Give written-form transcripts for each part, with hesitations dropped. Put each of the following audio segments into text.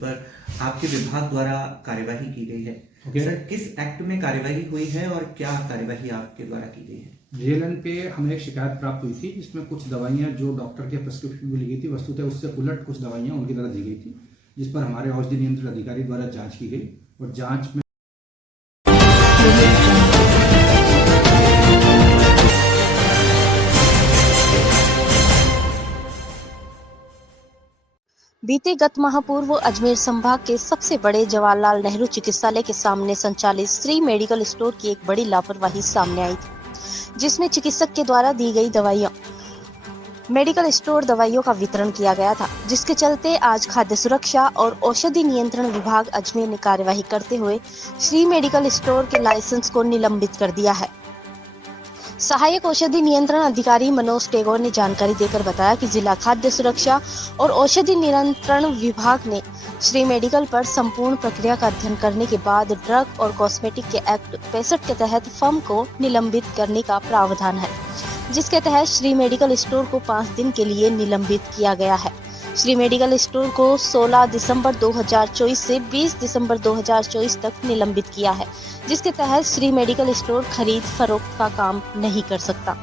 पर आपके विभाग द्वारा कार्यवाही की गई है। सर, किस एक्ट में कार्यवाही हुई है और क्या कार्यवाही आपके द्वारा की गई है? जेएलएन पे हमें एक शिकायत प्राप्त हुई थी जिसमें कुछ दवाइयां जो डॉक्टर के प्रिस्क्रिप्शन में ली गई थी, वस्तुतः उससे उलट कुछ दवाइयां उनकी तरह दी गई थी, जिस पर हमारे औषधि नियंत्रण अधिकारी द्वारा जांच की गई और जांच में बीते गत माह पूर्व अजमेर संभाग के सबसे बड़े जवाहरलाल नेहरू चिकित्सालय के सामने संचालित श्री मेडिकल स्टोर की एक बड़ी लापरवाही सामने आई थी, जिसमें चिकित्सक के द्वारा दी गई दवाइयां मेडिकल स्टोर दवाइयों का वितरण किया गया था, जिसके चलते आज खाद्य सुरक्षा और औषधि नियंत्रण विभाग अजमेर ने कार्यवाही करते हुए श्री मेडिकल स्टोर के लाइसेंस को निलंबित कर दिया है। सहायक औषधि नियंत्रण अधिकारी मनोज टेगोर ने जानकारी देकर बताया कि जिला खाद्य सुरक्षा और औषधि नियंत्रण विभाग ने श्री मेडिकल पर संपूर्ण प्रक्रिया का अध्ययन करने के बाद ड्रग और कॉस्मेटिक के एक्ट 65 के तहत फर्म को निलंबित करने का प्रावधान है, जिसके तहत श्री मेडिकल स्टोर को 5 दिन के लिए निलंबित किया गया है। श्री मेडिकल स्टोर को 16 दिसंबर 2024 से 20 दिसंबर 2024 तक निलंबित किया है, जिसके तहत श्री मेडिकल स्टोर खरीद फरोख्त का काम नहीं कर सकता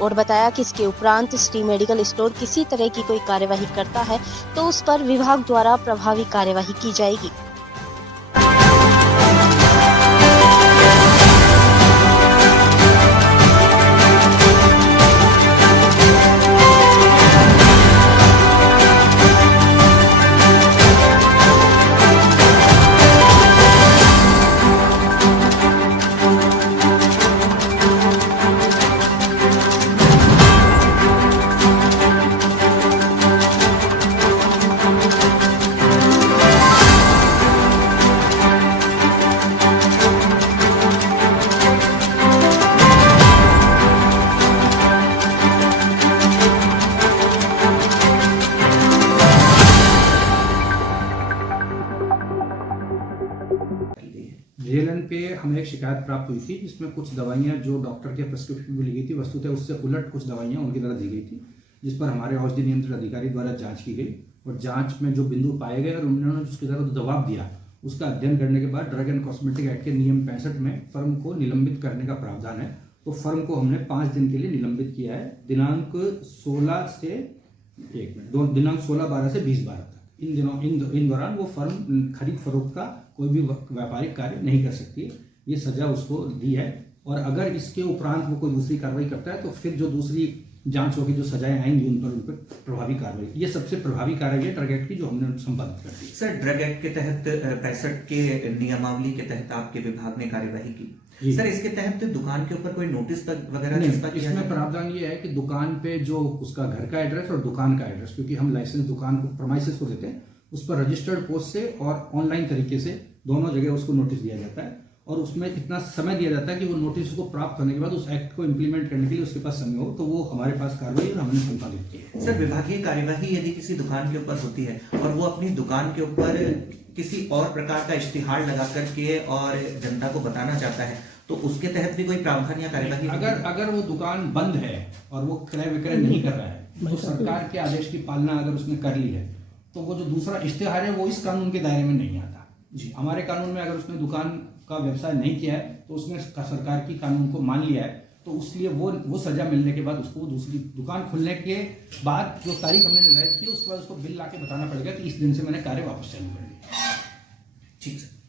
और बताया कि इसके उपरांत श्री मेडिकल स्टोर किसी तरह की कोई कार्यवाही करता है तो उस पर विभाग द्वारा प्रभावी कार्यवाही की जाएगी। जेएलएन पे हमें एक शिकायत प्राप्त हुई थी जिसमें कुछ दवाइयां जो डॉक्टर के प्रिस्क्रिप्शन में ली गई थी, वस्तुतः उससे उलट कुछ दवाइयां उनकी तरह दी गई थी, जिस पर हमारे औषधि नियंत्रण अधिकारी द्वारा जांच की गई और जांच में जो बिंदु पाए गए और उन्होंने उसकी तरफ दबाव दिया, उसका अध्ययन करने के बाद ड्रग एंड कॉस्मेटिक एक्ट के नियम 65 में फर्म को निलंबित करने का प्रावधान है। तो फर्म को हमने 5 दिन के लिए निलंबित किया है, दिनांक 16/12 से 20/12 तक। इन दौरान वो फर्म खरीद फरोख्त का कोई भी व्यापारिक कार्य नहीं कर सकती है। ये सजा उसको दी है और अगर इसके उपरांत वो कोई दूसरी कार्रवाई करता है तो फिर जो दूसरी जांच होगी, जो सजाएं आएंगी, उन पर प्रभावी कार्रवाई। ये सबसे प्रभावी कार्रवाई है ड्रग एक्ट की जो हमने संपादित कर दी। सर, ड्रग एक्ट के तहत 65 के नियमावली के तहत आपके विभाग ने कार्यवाही की। सर, इसके तहत दुकान के ऊपर कोई नोटिस वगैरह नहीं? इसमें प्रावधान ये है कि दुकान पे जो उसका घर का एड्रेस और दुकान का एड्रेस, क्योंकि हम लाइसेंस दुकान को प्रोमाइसेस को देते हैं, उस पर रजिस्टर्ड पोस्ट से और ऑनलाइन तरीके से दोनों जगह उसको नोटिस दिया जाता है और उसमें इतना समय दिया जाता है कि वो नोटिस को प्राप्त होने के बाद उस एक्ट को इम्प्लीमेंट करने के लिए उसके पास समय हो, तो वो हमारे पास कार्रवाई और हमने संपादित की है। सर, विभागीय कार्यवाही यदि किसी दुकान के ऊपर होती है और वो अपनी दुकान के ऊपर किसी और प्रकार का इश्तिहार लगा करके और जनता को बताना चाहता है तो उसके तहत भी कोई प्रावधान या कार्यवाही? अगर वो दुकान बंद है और वो क्रय विक्रय नहीं कर रहा है तो सरकार के आदेश की पालना अगर उसने कर ली है तो वो जो दूसरा इश्तिहार है वो इस कानून के दायरे में नहीं आता जी। हमारे कानून में अगर उसने दुकान का व्यवसाय नहीं किया है तो उसने सरकार की कानून को मान लिया है, तो उसलिए वो सजा मिलने के बाद उसको दूसरी दुकान खुलने के बाद जो तारीख हमने निर्धारित की उसके बाद उसको बिल ला के बताना पड़ेगा कि इस दिन से मैंने कार्य वापस चालू कर दिया। ठीक है।